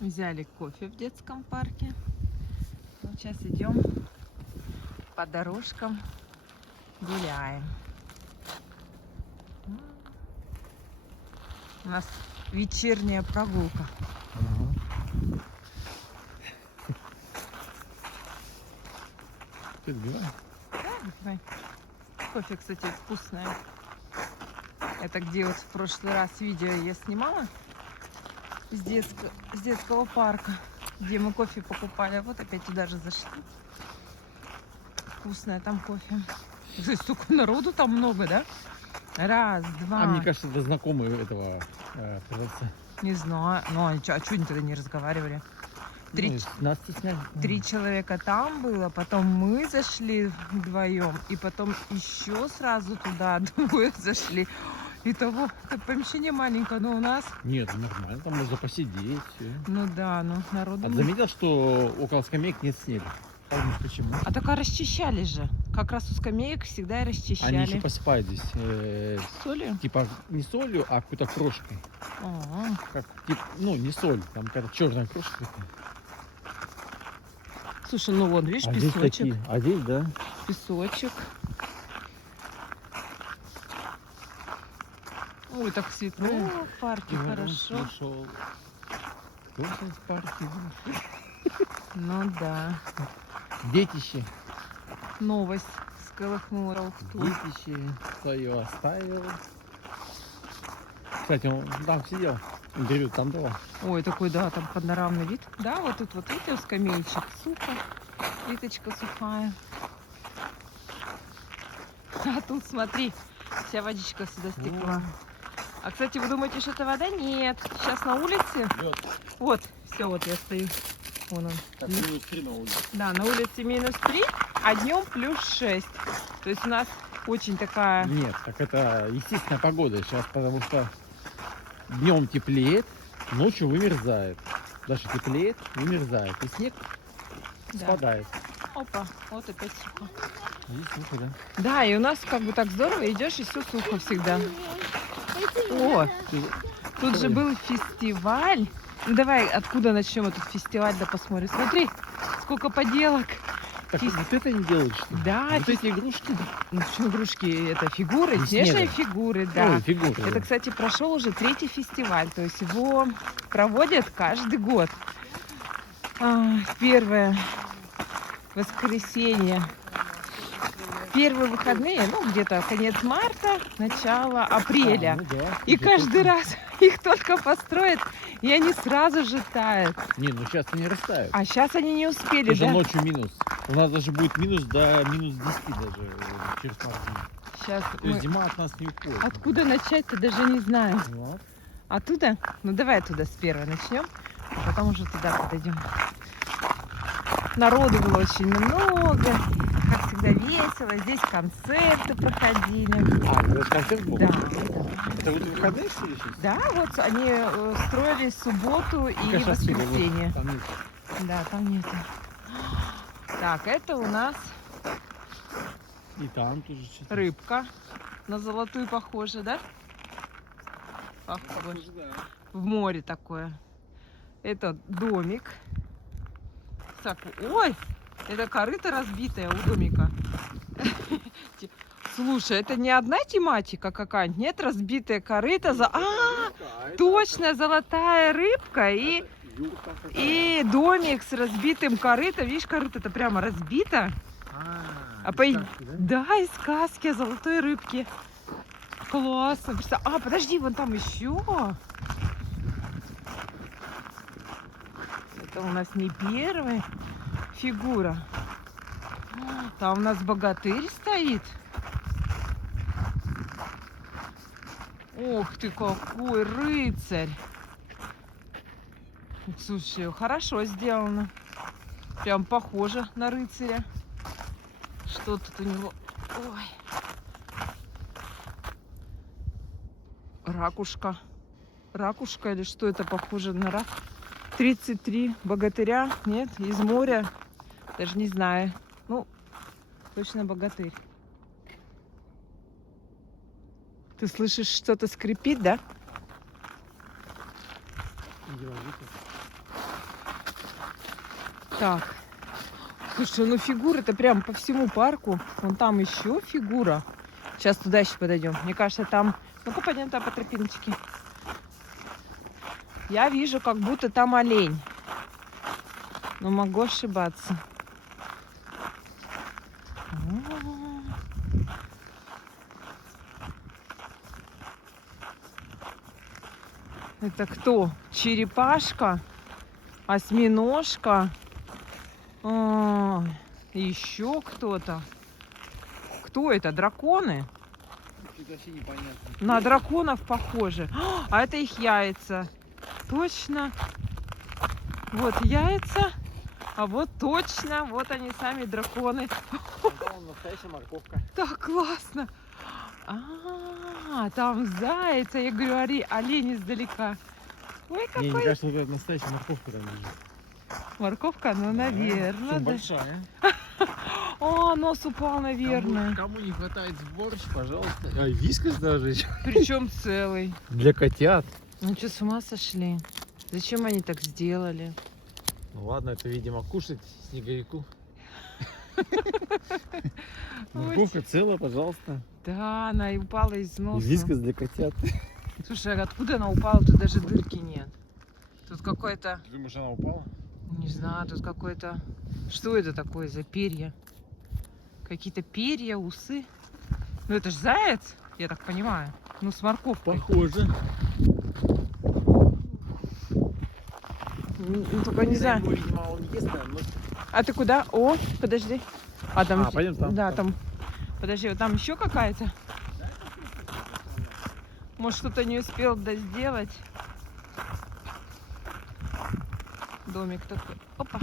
Взяли кофе в детском парке. Вот сейчас идем по дорожкам, гуляем. У нас вечерняя прогулка. Ты отбивай. Давай. Кофе, кстати, вкусное. Это где вот в прошлый раз видео я снимала с детского парка, где мы кофе покупали. А вот опять туда же зашли. Вкусное там кофе. Слушай, столько народу там много, да? Раз, два. А мне кажется, это знакомые этого продавца. Не знаю. Ну, а что они тогда не разговаривали? Нас стесняют. 3 человека там было, потом мы зашли вдвоем, и потом еще сразу туда двое зашли. Итого, так помещение маленькое, но у нас... Нет, нормально, там можно посидеть. Все. Ну да, ну народу... А заметил, что около скамеек нет снега? Помнишь почему? А только расчищали же. Как раз у скамеек всегда и расчищали. Они еще посыпают здесь. Солью? Типа не солью, а какой-то крошкой. А, Как, ну, не соль, там какая-то черная крошка такая. Слушай, ну вот, видишь, А здесь песочек. такие. А здесь, да. Песочек. Ой, так светло в парке, хорошо. Нашел. Тоже в парке. Ну да. Детище. Новость всколыхнула Ралту. Детище свое оставил. Кстати, он там сидел. Интервью там давал. Ой, такой, да, там панорамный вид. Да, вот тут вот видите, скамеечек сухо. Плиточка сухая. А тут, смотри, вся водичка сюда стекла. А, кстати, вы думаете, что это вода? Нет. Сейчас на улице. Лед. Вот, все, вот я стою. Вон он. Так, минус 3 на улице. Да, на улице -3, а днем +6. То есть у нас очень такая... Нет, так это естественная погода сейчас, потому что днем теплеет, ночью вымерзает. Даже теплеет, вымерзает. И снег Да. спадает. Опа, вот опять сухо. Здесь сухо, да? Да, и у нас как бы так здорово, идешь и все сухо всегда. О, тут же был фестиваль. Ну, давай, откуда начнем этот фестиваль, да посмотрим. Смотри, сколько поделок. Так, вот это не делают, что ли? Да, Вот эти игрушки? ну, почему игрушки? Это фигуры, Из снежные снега. фигуры, да. Ой, фигуры. Это, да. кстати, прошел уже 3-й фестиваль, то есть его проводят каждый год. Первое воскресенье. Первые выходные, ну, где-то конец марта, начало апреля. А, ну да. И Уже каждый точно. раз их только построят, и они сразу же тают. Не, ну сейчас они растают. А сейчас они не успели, Уже да? ночью минус. У нас даже будет минус до минус 10 даже через пару дней. Сейчас То есть зима от нас не уходит. Откуда начать-то даже не знаю. Вот. Оттуда? Ну давай оттуда с первой начнем, а потом уже туда подойдем. Народу было очень много, как всегда весело. Здесь концерты проходили. А, это концерт был? Да, Это вот выходные, что ли, сейчас? да, вот они строили субботу и Конечно, отсюда, вот. воскресенье. Там нет. Да, там нету. Так, это у нас И там тоже что-то. рыбка. На золотую похоже, да? Похоже. Похоже, да. В море такое. Это домик. Ой, это корыто разбитое у домика. Слушай, это не одна тематика какая-нибудь? Нет, разбитое корыто. Точно, золотая рыбка и домик с разбитым корытом. Видишь, корыто-то прямо разбито. Да, из сказки о золотой рыбке. Классно. А, подожди, вон там еще. Это у нас не первая фигура. Там у нас богатырь стоит. Ух ты, какой рыцарь. Слушай, хорошо сделано. Прям похоже на рыцаря. Что тут у него? Ой. Ракушка. Ракушка или что это похоже на рак? 33 богатыря, нет, из моря. Даже не знаю. Ну, точно богатырь. Ты слышишь, что-то скрипит, да? Так. Слушай, ну фигуры-то прям по всему парку. Вон там еще фигура. Сейчас туда еще подойдем. Мне кажется, там... Ну-ка, пойдем там по тропиночке. Я вижу, как будто там олень. Но могу ошибаться. Это кто? Черепашка? Осьминожка? Еще кто-то. Кто это? Драконы? Что-то вообще непонятно. На драконов похоже. А это их яйца. Точно. Вот яйца. А вот точно. Вот они сами драконы. Там настоящая морковка. Так классно. Там заяц. А я говорю, олень издалека. Ой, Не, какой... мне кажется, вот эта настоящая морковка там лежит. Морковка? Ну, наверное. Причем Да. большая. О, нос упал, наверное. Кому не хватает в борщ, пожалуйста. А, вискас даже. Причем целый. Для котят. Ну что, с ума сошли? Зачем они так сделали? Ну ладно, это, видимо, кушать снеговику. Морковка целая, пожалуйста. Да, она и упала из носа. Вискас для котят. Слушай, а откуда она упала? Тут даже дырки нет. Тут какой-то, Ты думаешь, она упала? не знаю, тут какой-то... Что это такое за перья? Какие-то перья, усы. Ну это ж заяц, я так понимаю. Ну с морковкой. Похоже. Ну, только не знаю. Ему, видимо, он ест, но... А ты куда? О, подожди. А там... пойдем там. Да, там... Подожди, вот там еще какая-то? Может, что-то не успел сделать. Домик такой. Опа.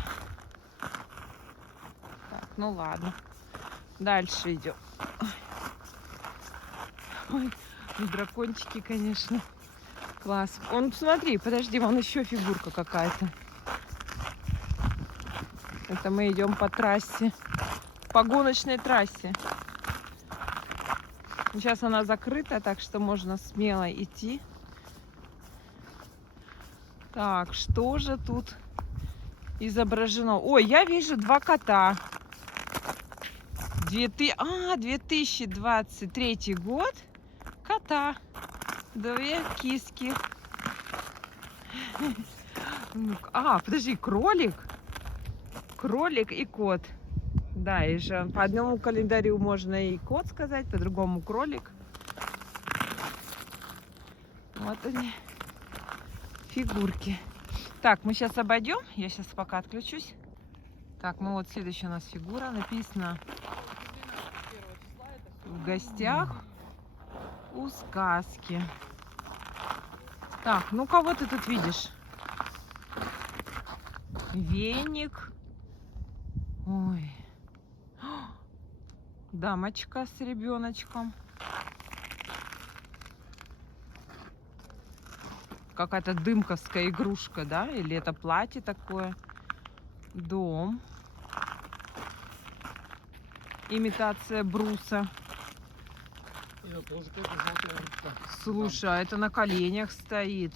Так, ну ладно. Дальше идем. Ой, дракончики, конечно. Класс. Он, смотри, подожди, вон еще фигурка какая-то. Это мы идем по трассе. По гоночной трассе. Сейчас она закрыта, так что можно смело идти. Так, что же тут изображено? Ой, я вижу два кота. 2023 год. Кота. Две киски. Подожди, кролик. Кролик и кот. Да, и же по одному календарю можно и кот сказать, по другому кролик. Вот они, фигурки. Так, мы сейчас обойдем. Я сейчас пока отключусь. Так, ну вот следующая у нас фигура. Написано: в гостях у сказки. Так, ну кого ты тут видишь? Веник. Ой. Дамочка с ребеночком. Какая-то дымковская игрушка, да? Или это платье такое? Дом. Имитация бруса. Слушай, а это на коленях стоит.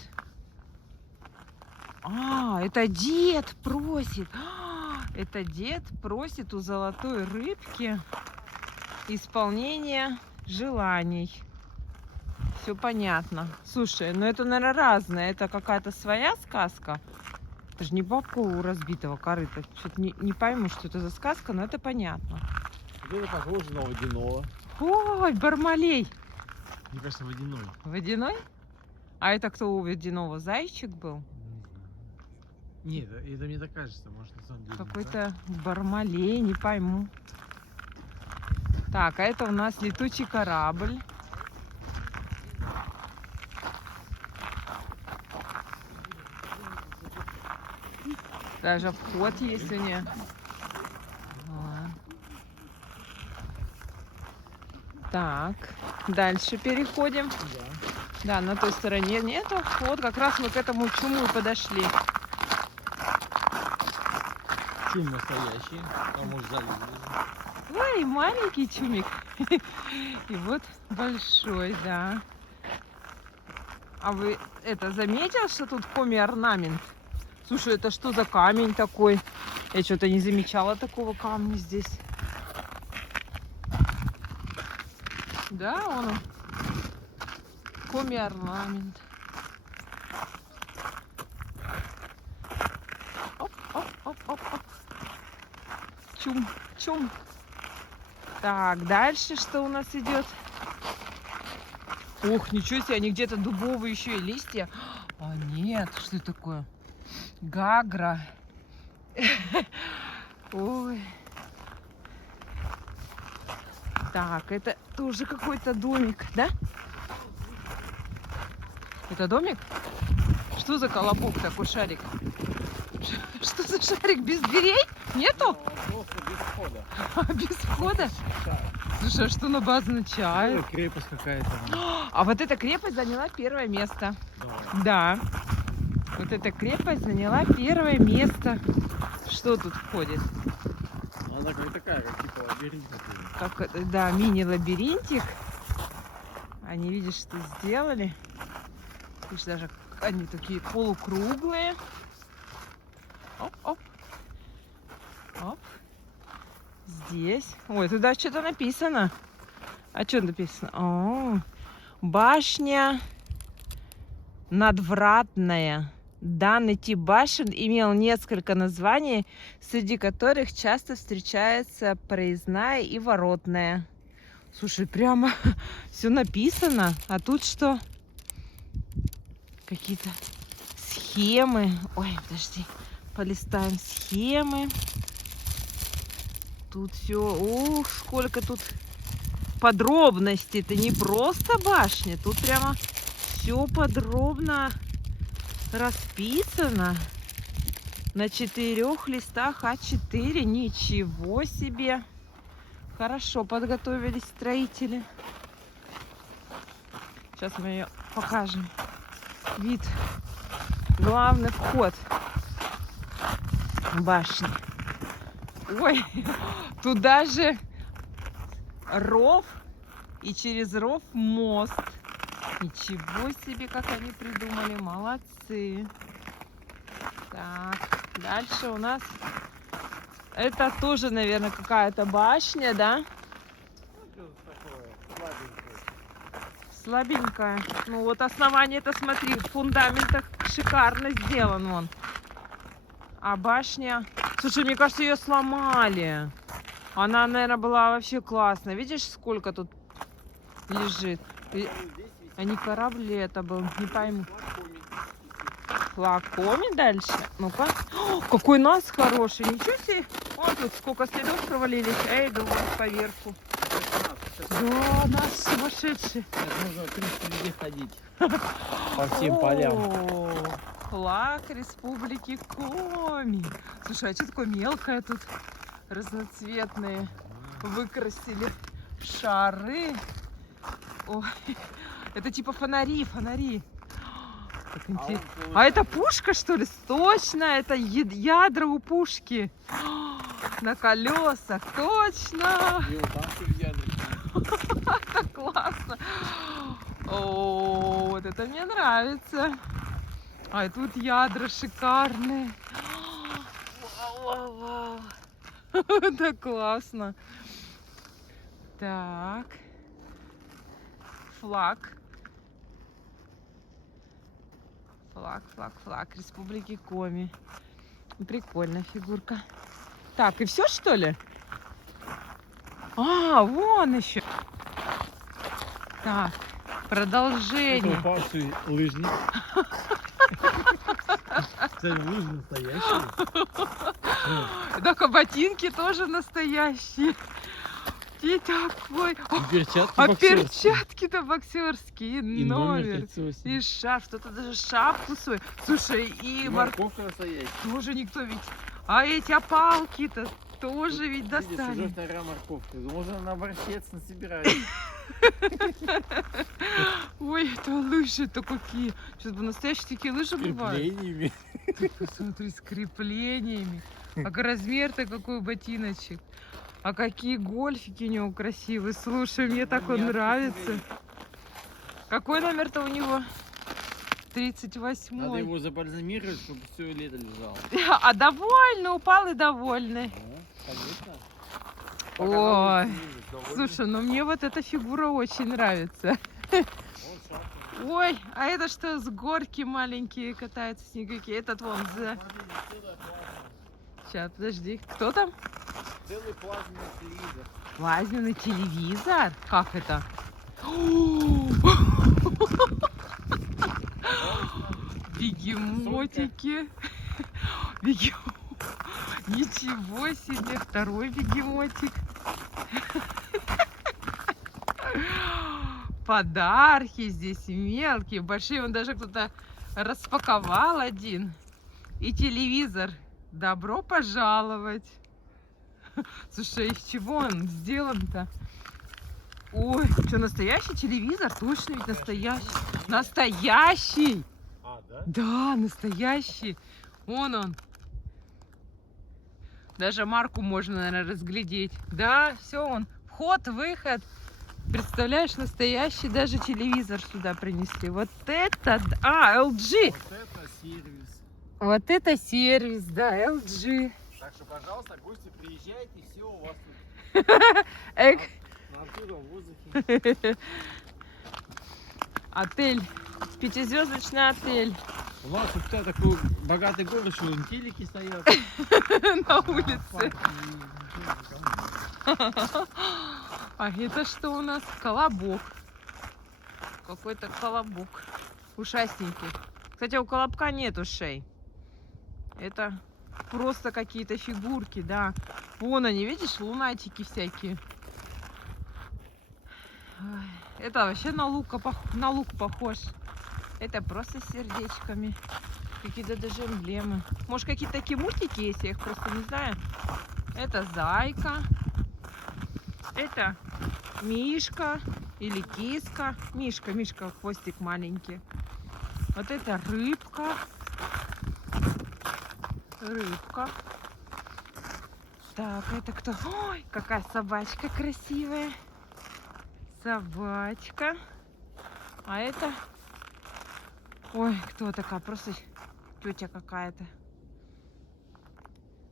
Это дед просит. Это дед просит у золотой рыбки исполнение желаний. Все понятно. Слушай, ну это, наверное, разное. Это какая-то своя сказка. Это же не бабка у разбитого корыта. Что-то не пойму, что это за сказка, но это понятно. Это похоже на водяного. Ой, Бармалей. Мне кажется, водяной. Водяной? А это кто у водяного? Зайчик был? Нет, это мне так кажется. Может, на самом деле. Какой-то Бармалей, не пойму. Так, а это у нас летучий корабль. Даже вход есть у нее. Так, дальше переходим. Да, на той стороне нету. Вот как раз мы к этому чуму и подошли. Чум настоящий. Там может залезть. Ой, маленький чумик. И вот большой, да. А вы это заметил, что тут коми-орнамент? Слушай, это что за камень такой? Я что-то не замечала такого камня здесь. Да, он. Коми-орнамент. Оп, оп, оп, оп, оп. Чум, чум. Так, дальше что у нас идет? Ух, ничего себе, они где-то дубовые еще и листья. А нет, что это такое? Гагра. Ой. Так, это тоже какой-то домик, да? Это домик? Что за колобок такой шарик? Что за шарик без дверей? Нету? Просто без входа. Без входа? Слушай, а что оно означает? Крепость какая-то. А вот эта крепость заняла первое место. Да. Вот эта крепость заняла первое место. Что тут входит? Она как такая, как типа лабиринт. Как, да, мини-лабиринтик. Они, видишь, что сделали. Видишь, даже они такие полукруглые. Оп-оп. Оп. Здесь. Ой, туда что-то написано. А что написано? О, башня надвратная. Данный тип башен имел несколько названий, среди которых часто встречается проездная и воротная. Слушай, прямо все написано. А тут что? Какие-то схемы. Ой, подожди. Полистаем схемы. Тут все. Ух, сколько тут подробностей. Это не просто башня. Тут прямо все подробно расписано на 4 листах А4. Ничего себе. Хорошо подготовились строители. Сейчас мы ее покажем. Вид. Главный вход башни. Ой, тут даже ров, и через ров мост. Ничего себе, как они придумали. Молодцы. Так, дальше у нас это тоже, наверное, какая-то башня, да? Слабенькая. Ну вот основание, это смотри, в фундаментах шикарно сделан он. А башня... Слушай, мне кажется, ее сломали. Она, наверное, была вообще классная. Видишь, сколько тут лежит? А не корабль это был, не пойму. Флаг Коми дальше. Ну-ка. Какой нас хороший. Ничего себе. Вот тут сколько следов провалились. Эй, иду по верху. Да, нас сумасшедший. Нужно 300 людей ходить по всем полям. О, флаг Республики Коми. Слушай, а что такое мелкое тут? Разноцветные. Выкрасили шары. Ой, это типа фонари. Как интересно. А это пушка, что ли? Точно, это ядра у пушки. На колесах, точно. Это классно. О, вот это мне нравится. А и тут ядра шикарные. Вау. Это классно. Так. Флаг. Флаг Республики Коми. Прикольная фигурка. Так, и все, что ли? А, вон еще. Так, продолжение. Упавший лыжник. Лыжи настоящие. Так, а ботинки тоже настоящие. И такой. А перчатки-то боксерские. И номер. И шарф. Кто-то даже шапку свою. Слушай, и морковка настоящая. Тоже никто ведь. А эти опалки-то тоже ведь достали. Видишь, уже 2 морковка. Можно на борщец насобирать. Ой, это лыжи-то какие. Сейчас бы настоящие такие лыжи бывают. С креплениями. Ты посмотри, с креплениями. А размер-то какой ботиночек. А какие гольфики у него красивые. Слушай, мне так он нравится. Какой номер-то у него? 38. Надо его забальзамировать, чтобы все лето лежало. А довольный, упал и довольный. Ну, конечно. Ой, слушай, ну мне вот эта фигура очень нравится. Ой, а это что, с горки маленькие катаются снеговики? Этот вон за... Сейчас, подожди, кто там? Целый плазменный телевизор. Плазменный телевизор? Как это? Бегемотики. Ничего себе, второй бегемотик. Подарки здесь мелкие, большие. Вон даже кто-то распаковал один. И телевизор. Добро пожаловать. Слушай, из чего он сделан-то? Ой, что, настоящий телевизор? Точно ведь настоящий. Настоящий! А, да? Да, настоящий. Вон он. Даже марку можно, наверное, разглядеть. Да, все, он. Вход, выход. Представляешь, настоящий даже телевизор сюда принесли. Вот это... А, LG. Вот это сервис. Вот это сервис, да, LG. Так что, пожалуйста, гости, приезжайте, все у вас Эк. тут на открытом воздухе. Отель. Пятизвездочный отель. У нас тут такой богатый город, что вон телеки стоят. На улице. А это что у нас? Колобок. Какой-то колобок. Ушастенький. Кстати, у колобка нет ушей. Это просто какие-то фигурки, да. Вон они, видишь, лунатики всякие. Ой, это вообще на лук похож. Это просто с сердечками. Какие-то даже эмблемы. Может, какие-то такие мультики есть, я их просто не знаю. Это зайка. Это мишка или киска. Мишка, хвостик маленький. Вот это рыбка. Так, это кто? Ой, какая собачка красивая. Собачка. А это... Ой, кто такая? Просто тетя какая-то.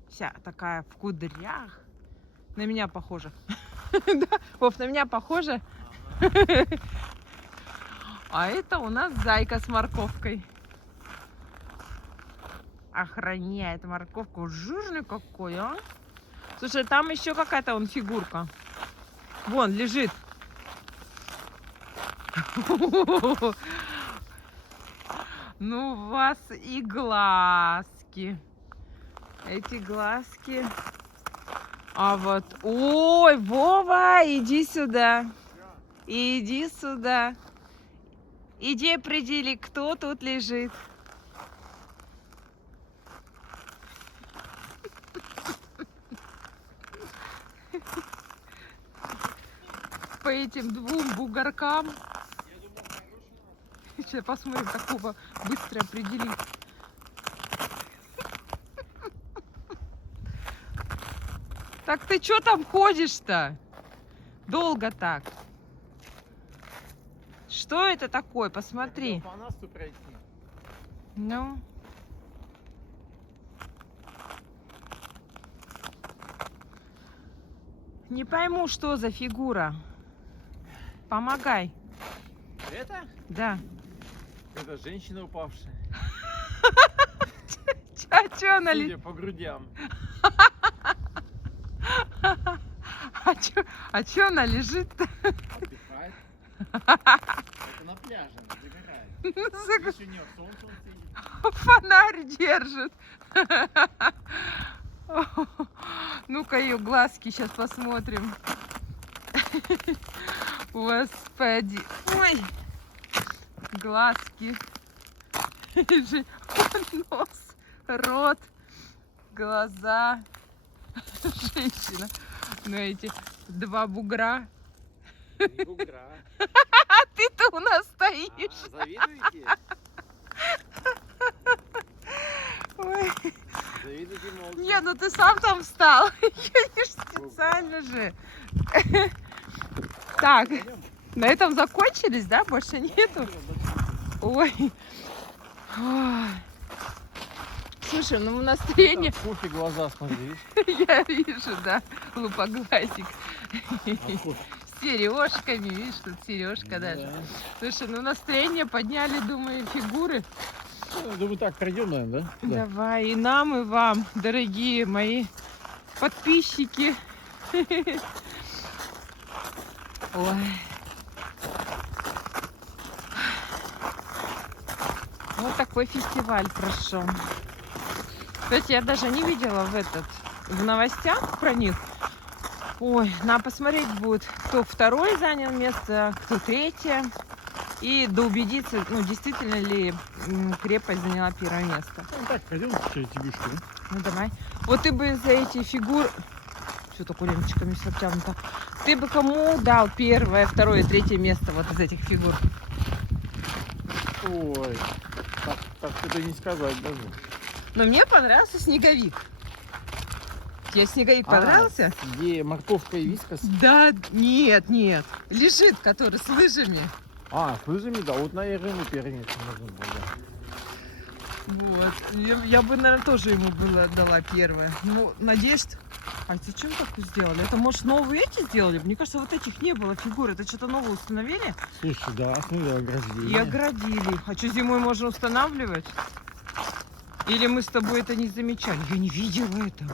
Вся такая в кудрях. На меня похожа. Да, Вов, на меня похожа. А это у нас зайка с морковкой. Охраняет морковку. Жирный какой, а? Слушай, там еще какая-то вон фигурка. Вон, лежит. Ну, у вас и глазки. Эти глазки. А вот... Ой, Вова, иди сюда. Иди сюда. Иди определи, кто тут лежит. По этим двум бугоркам. Сейчас посмотрим, такого быстро определить. Так ты что там ходишь-то? Долго так. Что это такое? Посмотри. По нас тут пройти. Ну. Не пойму, что за фигура. Помогай. Это? Да. Это женщина упавшая. А чё она Судя по грудям. А чё она лежит-то? Отдыхает. Это на пляже, она загорает. Видишь, у нее солнце сидит. Фонарь держит. Ну-ка, ее глазки сейчас посмотрим. Господи. Ой. Глазки. Нос, рот, глаза. Женщина. Ну, эти два бугра. Не бугра. А ты-то у нас стоишь. Завидуете? Ой. Завидуете молча. Не, ну ты сам там встал. Я не специально же. Так, на этом закончились, да? Больше нету? Ой, Ой. Слушай, ну настроение... Так, кофе глаза, смотри, видишь? Я вижу, да, лупоглазик. А кофе. С сережками, видишь, тут сережка даже. Да. Слушай, ну настроение подняли, думаю, фигуры. Ну, думаю, так пройдем, наверное, да? Да. Давай, и нам, и вам, дорогие мои подписчики. Ой. Вот такой фестиваль прошел. Кстати, я даже не видела в новостях про них. Ой, надо посмотреть будет, кто второй занял место, кто третье. И доубедиться, ну, действительно ли крепость заняла первое место. Ну, так, пройдем через Тибюшку, да? Ну, давай. Вот ты бы за эти фигуры... Что-то коленочками все обтянуто. Ты бы кому дал первое, второе, третье место вот из этих фигур? Ой, так это не сказать даже. Но мне понравился снеговик. Тебе снеговик понравился? Где морковка и вискас? Да, нет. Лежит, который с лыжами. А, с лыжами, да, вот, наверное, ему первое место нужно было. Вот. Я бы, наверное, тоже ему было дала первое. Ну, надеюсь... А зачем так сделали? Это, может, новые эти сделали? Мне кажется, вот этих не было фигур. Это что-то новое установили? Слушай, да, смотри, ограждение. И оградили. А что, зимой можно устанавливать? Или мы с тобой это не замечали? Я не видела этого.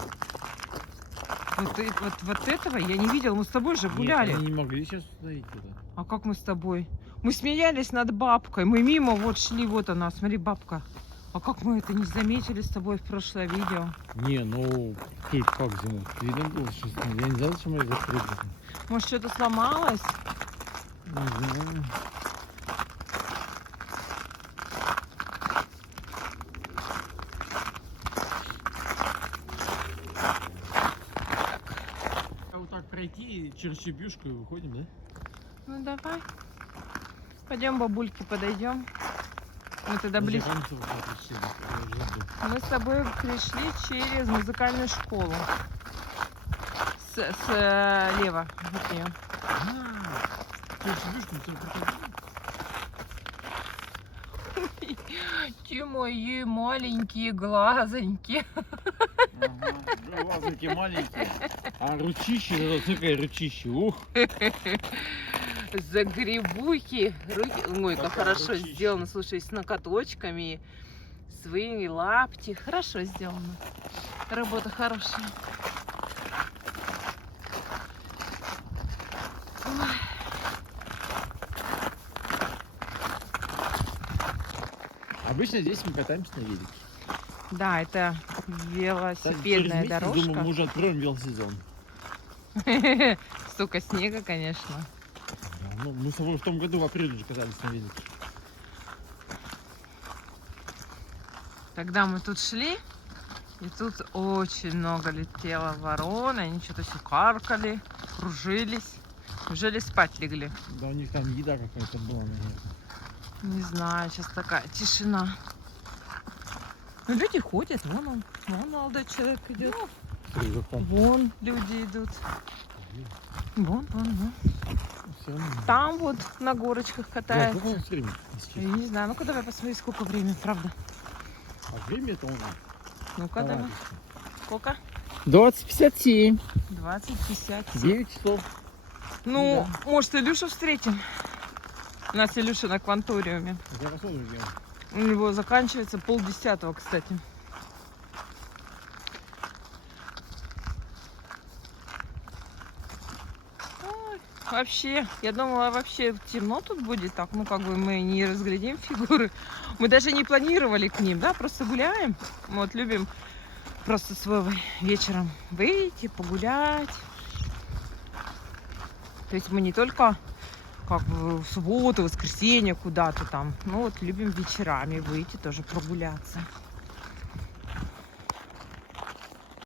Вот этого я не видела. Мы с тобой же гуляли. Нет, они не могли сейчас установить это. А как мы с тобой? Мы смеялись над бабкой. Мы мимо вот шли. Вот она, смотри, бабка. А как мы это не заметили с тобой в прошлое видео? Не, ну, тут как зимой? Видно было, что я не знаю, зачем я закрыли. Может, что-то сломалось? Не знаю. А вот так пройти через Чебюшку и выходим, да? Ну, давай. Пойдем, бабульки, подойдем. Мы тогда ближе. Мы с тобой пришли через музыкальную школу. Слева от нее. Те мои маленькие глазоньки. Глазоньки маленькие. А ручище, это такое ручище. Ух. Загребухи. Руки. Ой, как Какая хорошо ручища. сделано. Слушай, с накаточками. Свои лапти. Хорошо сделано. Работа хорошая. Ой. Обычно здесь мы катаемся на велике. Да, это велосипедная дорожка. Думаю, мы уже откроем велосезон. Столько снега, конечно. Да, ну, мы с тобой в том году в апреле уже катались на велике. Тогда мы тут шли, и тут очень много летело ворон, и они что-то все каркали, кружились. Неужели спать легли? Да, у них там еда какая-то была, наверное. Не знаю, сейчас такая тишина. Ну, люди ходят, вон молодой человек идет. Смотри, как там. Вон люди идут. Вон. Всё. Там вот на горочках Да, катаются. сколько у нас времени, если Я честно? не знаю, ну-ка давай посмотри, сколько времени, правда. А время это у нас. Ну-ка давай. Сколько? 20:57. 20:50. 9 часов. Ну, может, Илюшу встретим. У нас Илюша на кванториуме. Зараз он идем. У него заканчивается 9:30, кстати. Ой, вообще, я думала, вообще темно тут будет так. Ну, как бы мы не разглядим фигуры. Мы даже не планировали к ним, да, просто гуляем. Мы вот любим просто с Вовой вечером выйти, погулять. То есть мы не только как бы в субботу, воскресенье куда-то там. Ну вот любим вечерами выйти тоже прогуляться.